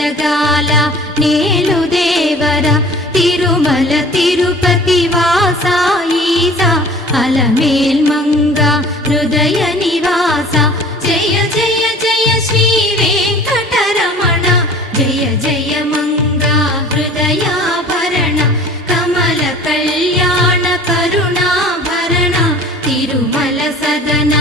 జగాల నేలు దేవర తిరుమల తిరుపతి వాస ఈస అలమేల్ మంగ హృదయ నివాస జయ జయ జయ శ్రీ వెంకటరమణ జయ జయ మంగ హృదయాభరణ కమల కళ్యాణ కరుణాభరణ తిరుమల సదన